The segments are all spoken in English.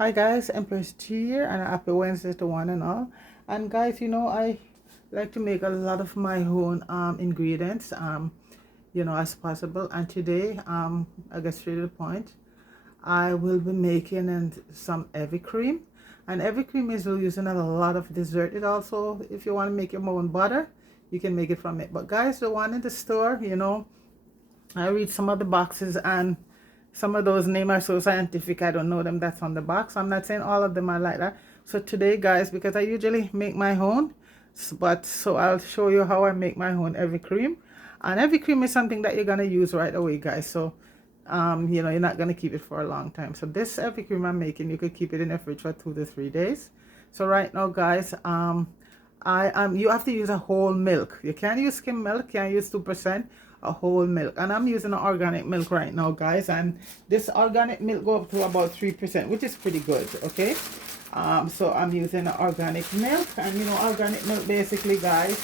Hi guys, Empress G here, and a happy Wednesday to one and all. And guys, I like to make a lot of my own ingredients as possible. And today, I guess straight to the point, I will be making some heavy cream. And heavy cream is using a lot of dessert. It also, if you want to make your own butter, you can make it from it. But guys, the one in the store, I read some of the boxes, and some of those names are so scientific I don't know them that's on the box. I'm not saying all of them are like that. So today guys, because I usually make my own, but so I'll show you how I make my own heavy cream. And heavy cream is something that you're gonna use right away, guys. So you're not gonna keep it for a long time. So this heavy cream I'm making, you could keep it in the fridge for 2 to 3 days. So right now guys, you have to use a whole milk. You can't use skim milk, can't use 2%, a whole milk. And I'm using an organic milk right now, guys, and this organic milk go up to about 3%, which is pretty good. Okay, so I'm using an organic milk. And organic milk basically, guys,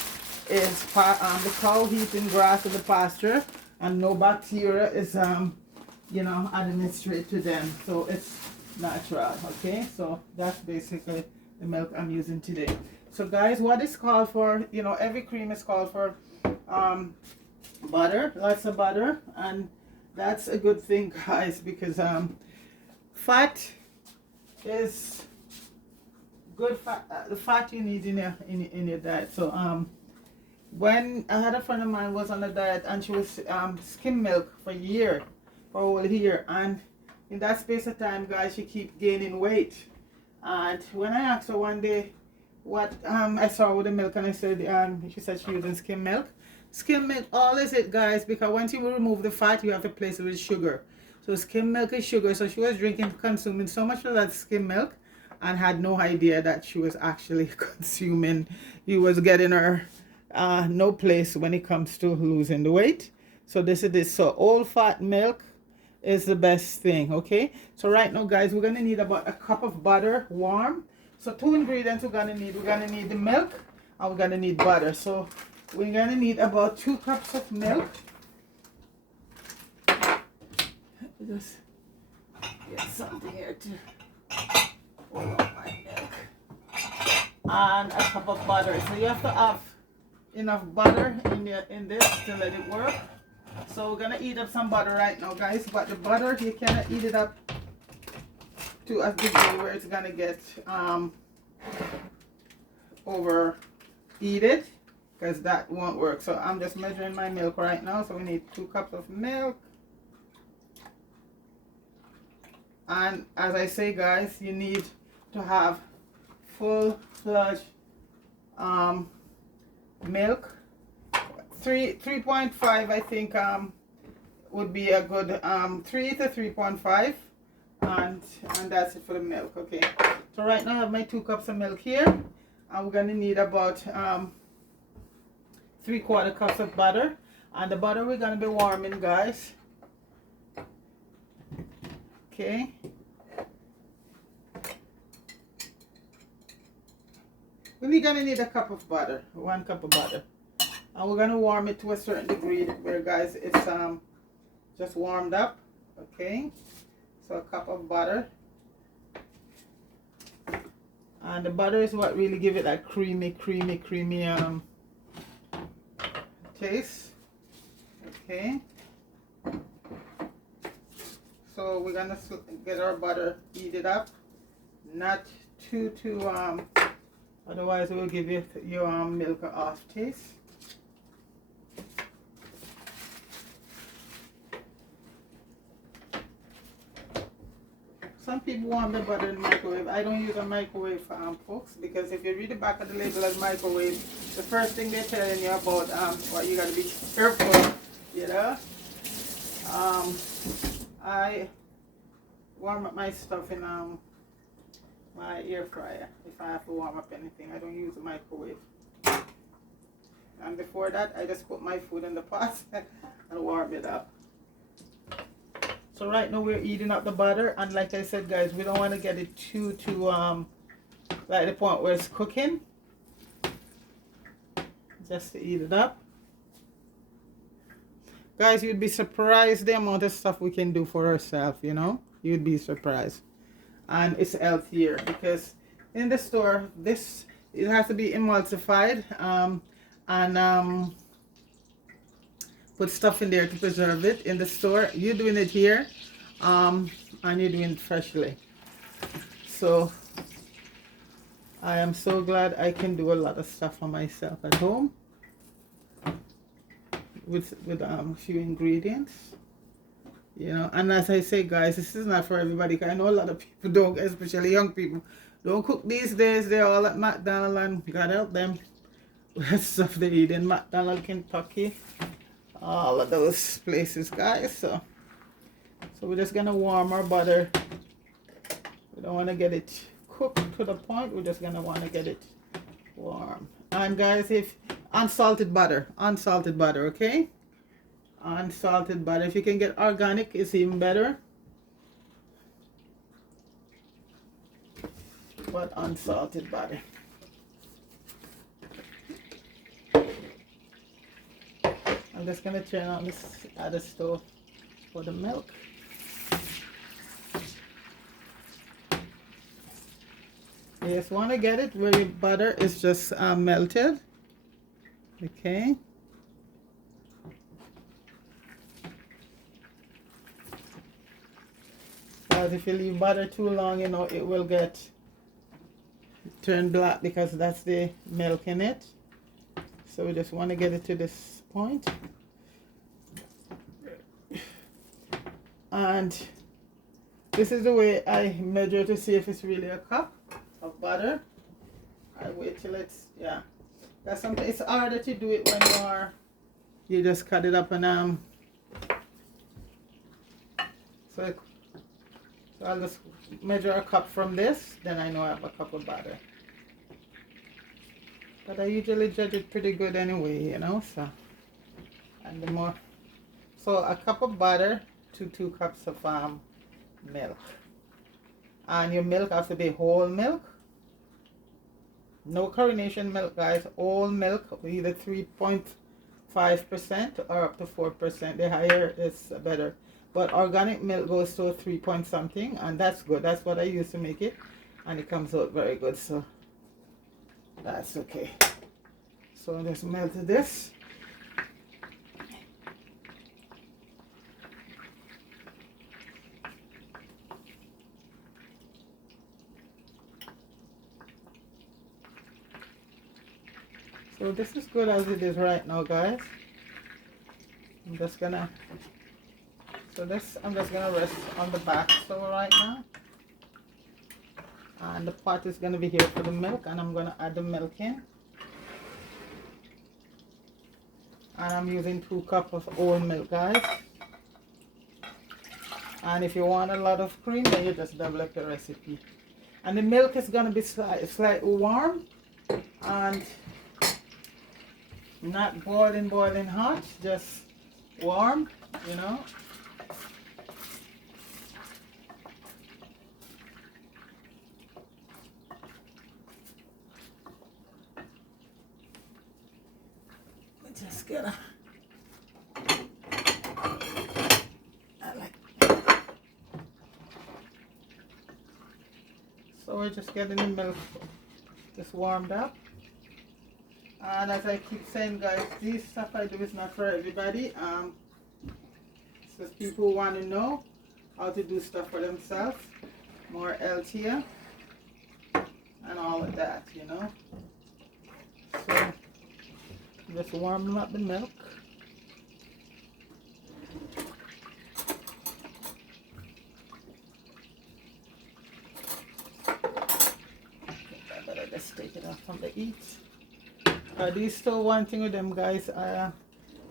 is the cow eating grass in the pasture, and no bacteria is administered to them, so it's natural. Okay, so that's basically the milk I'm using today. So guys, what is called for, every cream is called for butter, lots of butter. And that's a good thing, guys, because fat is good. The fat you need in your diet. So when I had a friend of mine was on a diet, and she was skim milk for a whole year, and in that space of time, guys, she keep gaining weight. And when I asked her one day what I saw with the milk, and I said, she said she using skim milk. Skim milk, all is it, guys, because once you remove the fat, you have to place it with sugar. So skim milk is sugar. So she was consuming so much of that skim milk, and had no idea that she was actually consuming. You was getting her no place when it comes to losing the weight. So this is this. So old fat milk is the best thing. Okay, so right now, guys, we're gonna need about a cup of butter, warm. So 2 ingredients we're gonna need. We're gonna need the milk, and we're gonna need butter. So we're gonna need about 2 cups of milk. Just get something here to hold on my milk. And a cup of butter. So you have to have enough butter in this to let it work. So we're gonna eat up some butter right now, guys. But the butter, you cannot eat it up to a degree where it's gonna get overheated, because that won't work. So I'm just measuring my milk right now. So we need 2 cups of milk. And as I say, guys, you need to have full-fledged milk. 3.5 I think would be a good 3 to 3.5, and that's it for the milk. Okay, so right now I have my 2 cups of milk here, and we're gonna need about 3/4 cups of butter. And the butter we're gonna be warming, guys. Okay, we're gonna need a cup of butter, 1 cup of butter. And we're gonna warm it to a certain degree where, guys, it's just warmed up. Okay, so a cup of butter, and the butter is what really give it that creamy taste. Okay, so we're gonna get our butter heated up, not too otherwise it will give you your milk an off taste. Some people want the butter in the microwave. I don't use a microwave, folks, because if you read the back of the label as microwave, the first thing they're telling you about what you gotta be careful, I warm up my stuff in my air fryer. If I have to warm up anything, I don't use a microwave. And before that, I just put my food in the pot and warm it up. So right now we're eating up the butter, and like I said, guys, we don't want to get it too like the point where it's cooking. Just to eat it up. Guys, you'd be surprised the amount of stuff we can do for ourselves, You'd be surprised. and it's healthier, because in the store this, it has to be emulsified, and put stuff in there to preserve it. In the store you're doing it here, and you're doing it freshly. So I am so glad I can do a lot of stuff for myself at home with few ingredients, you know. And as I say, guys, this is not for everybody, 'cause I know a lot of people don't, especially young people, don't cook these days. They're all at McDonald's, and God help them with stuff they eat in McDonald's, Kentucky, all of those places, guys. So we're just gonna warm our butter. We don't want to get it cooked to the point. We're just gonna want to get it warm. And guys, if unsalted butter, okay, unsalted butter. If you can get organic, it's even better, but unsalted butter. I'm just gonna turn on this other stove for the milk. You just want to get it where your butter is just melted, okay. Because if you leave butter too long, you know, it will get turned black, because that's the milk in it. So we just want to get it to this point. And this is the way I measure to see if it's really a cup of butter. I wait till it's, yeah. That's something, it's harder to do it when you just cut it up, and so I'll just measure a cup from this, then I know I have a cup of butter. But I usually judge it pretty good anyway, you know, so. And the more, so a cup of butter to 2 cups of milk. And your milk has to be whole milk. No coronation milk, guys. Whole milk, either 3.5% or up to 4%. The higher is better. But organic milk goes to 3 point something, and that's good. That's what I use to make it, and it comes out very good. So that's okay. So I just melted this. So this is good as it is right now, guys. I'm just gonna, I'm just gonna rest on the back stove right now. And the pot is gonna be here for the milk, and I'm gonna add the milk in. And I'm using 2 cups of whole milk, guys. And if you want a lot of cream, then you just double up your recipe. And the milk is gonna be slightly warm, and not boiling hot, just warm, you know. Just gonna, so we're just getting the milk just warmed up. And as I keep saying, guys, this stuff I do is not for everybody. It's just people who want to know how to do stuff for themselves, more healthier, and all of that, you know. So just warming up the milk. I better just take it off from the heat. These still one thing with them, guys.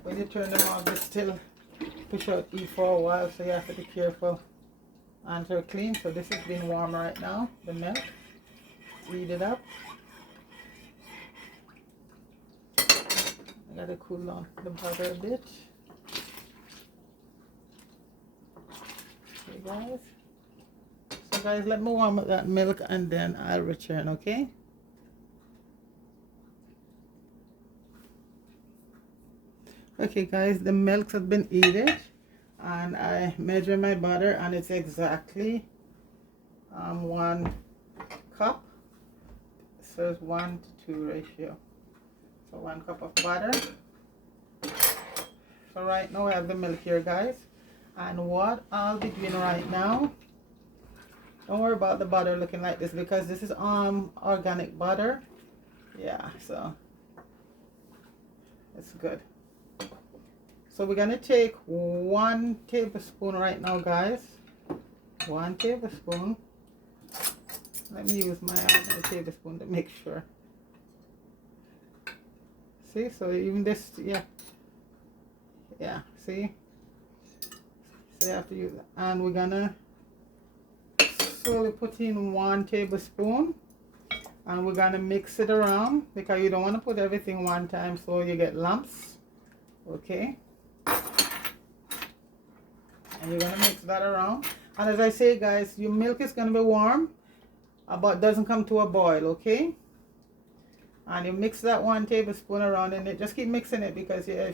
When you turn them off, they still push out heat for a while, so you have to be careful and they're clean. So this is being warm right now, the milk. Heat it up. I gotta cool down the butter a bit. Okay, guys. So guys, let me warm up that milk and then I'll return, okay? Okay guys, the milk has been heated, and I measure my butter, and it's exactly 1 cup. It says 1:2 ratio. So 1 cup of butter. So right now I have the milk here, guys. And what I'll be doing right now, don't worry about the butter looking like this because this is organic butter. Yeah, so it's good. So we're gonna take 1 tablespoon right now, guys. 1 tablespoon. Let me use my tablespoon to make sure. See, so even this, yeah, see? So you have to use it. And we're gonna slowly put in 1 tablespoon. And we're gonna mix it around because you don't want to put everything one time so you get lumps. Okay? And you're gonna mix that around. And as I say, guys, your milk is gonna be warm, but doesn't come to a boil, okay? And you mix that 1 tablespoon around in it. Just keep mixing it because you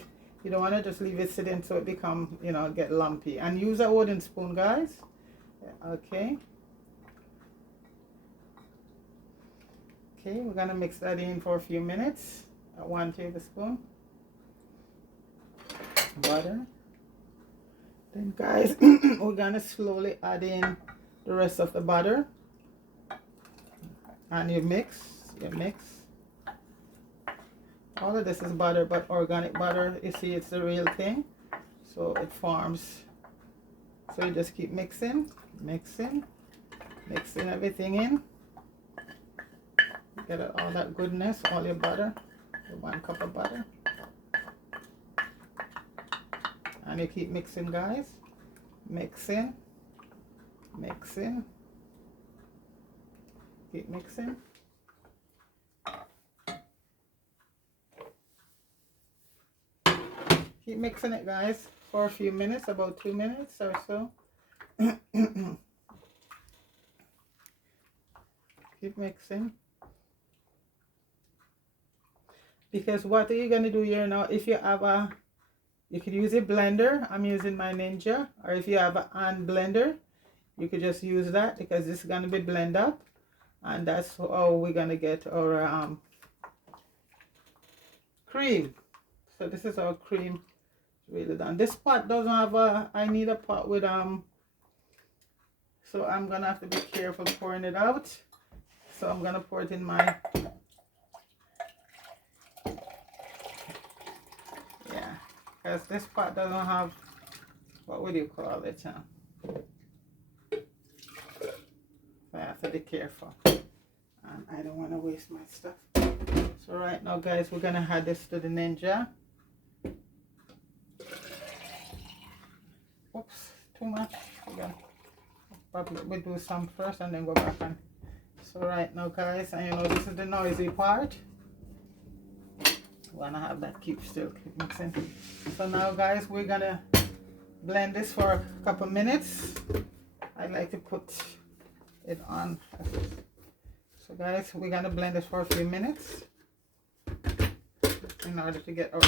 don't want to just leave it sitting so it become, get lumpy. And use a wooden spoon, guys. Okay. Okay, we're gonna mix that in for a few minutes. 1 tablespoon butter. Then, guys, we're gonna slowly add in the rest of the butter. And you mix. All of this is butter, but organic butter, you see, it's the real thing. So it forms. So you just keep mixing everything in. Get all that goodness, all your butter, the 1 cup of butter. And you keep mixing, guys. Mixing. Keep mixing. Keep mixing it, guys, for a few minutes, about 2 minutes or so. Keep mixing. Because what are you going to do here now? If you have you could use a blender. I'm using my Ninja. Or if you have a hand blender, you could just use that because this is going to be blend up. And that's how we're going to get our cream. So this is our cream really done. This pot doesn't have I need a pot with so I'm gonna have to be careful pouring it out. So I'm gonna pour it in my because this pot doesn't have, what would you call it? So I have to be careful, and I don't want to waste my stuff. So right now, guys, we're gonna add this to the Ninja. Oops, too much. We'll do some first and then go back on. So right now, guys, and this is the noisy part. Wanna have that keep mixing. So now, guys, we're gonna blend this for a couple minutes. I like to put it on. So guys, we're gonna blend this for a few minutes in order to get our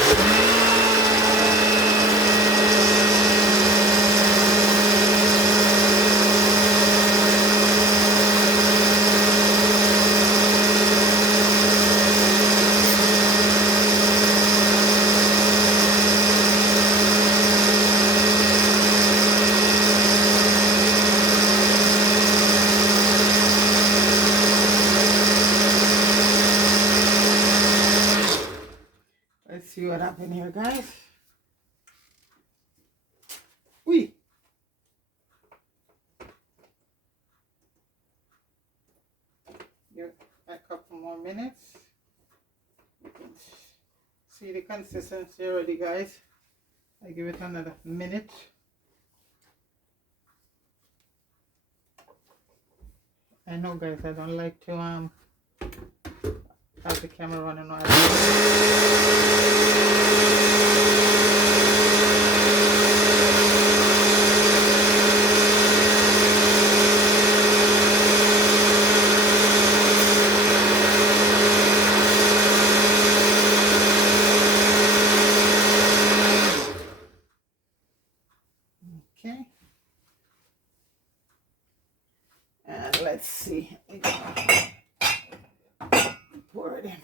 see what happened here, guys. Wee. Give it a couple more minutes. You can see the consistency already, guys. I give it another minute. I know, guys, I don't like to have the camera running on. Okay. And let's see. Pour it in.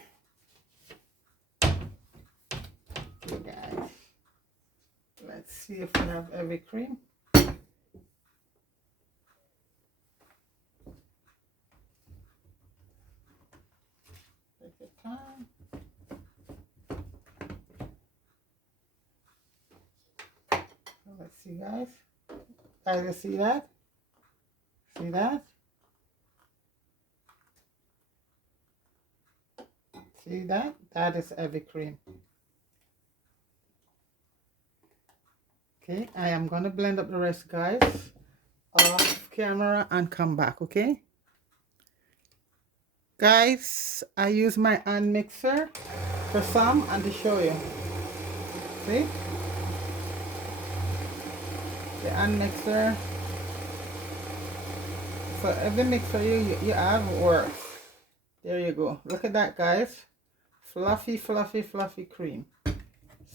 Okay, guys. Let's see if we have every cream. Take your time. So let's see, guys. Guys, you see that? See that? See that? That is heavy cream. Okay, I am going to blend up the rest, guys, off camera and come back, okay? Guys, I use my hand mixer for some and to show you. See? The hand mixer. So every mixer you have works. There you go. Look at that, guys. Fluffy, fluffy, fluffy cream.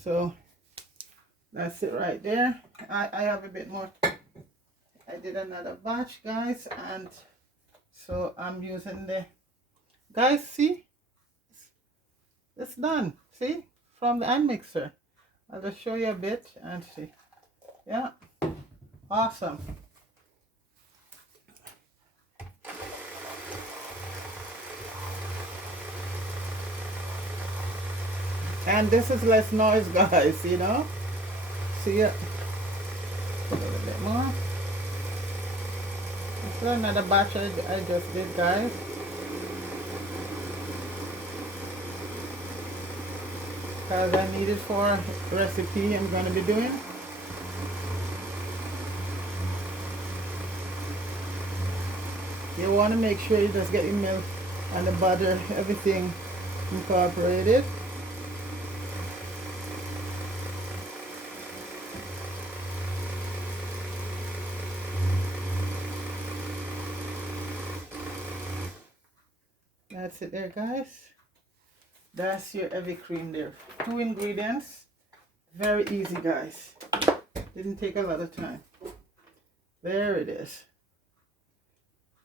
So that's it right there. I have a bit more. I did another batch, guys, and so I'm using the, guys, see? It's done. See? From the hand mixer. I'll just show you a bit and see. Yeah. Awesome. And this is less noise, guys, you know? See it? A little bit more. This is another batch I just did, guys. Because I need it for a recipe I'm going to be doing. You want to make sure you just get your milk and the butter, everything incorporated. That's it there, guys. That's your heavy cream there. 2 ingredients. Very easy, guys. Didn't take a lot of time. There it is.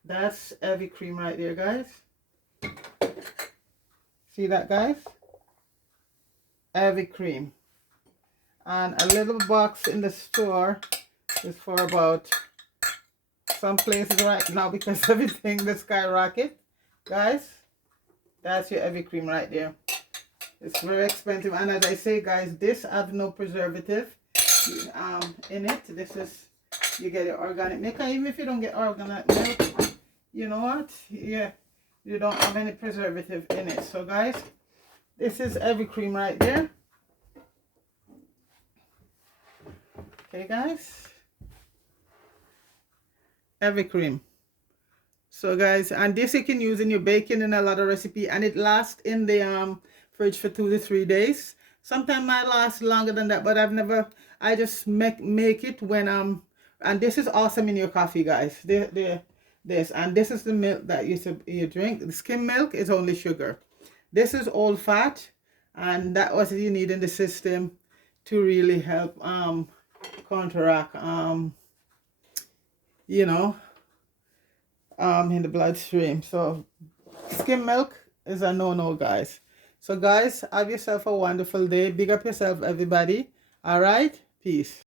That's heavy cream right there, guys. See that, guys? Heavy cream. And a little box in the store is for about some places right now because everything the skyrocket. Guys, that's your heavy cream right there. It's very expensive, and as I say, guys, this have no preservative in it. This is, you get your organic milk. Even if you don't get organic milk, you know what? Yeah, you don't have any preservative in it. So guys, this is heavy cream right there. Okay, guys, heavy cream. So guys, and this you can use in your baking in a lot of recipe, and it lasts in the fridge for 2 to 3 days. Sometimes might last longer than that, but I just make it when and this is awesome in your coffee, guys. This and this is the milk that you drink. The skim milk is only sugar. This is all fat, and that what you need in the system to really help counteract you know, in the bloodstream. So skim milk is a no-no, guys. So guys, have yourself a wonderful day. Big up yourself, everybody. All right, peace.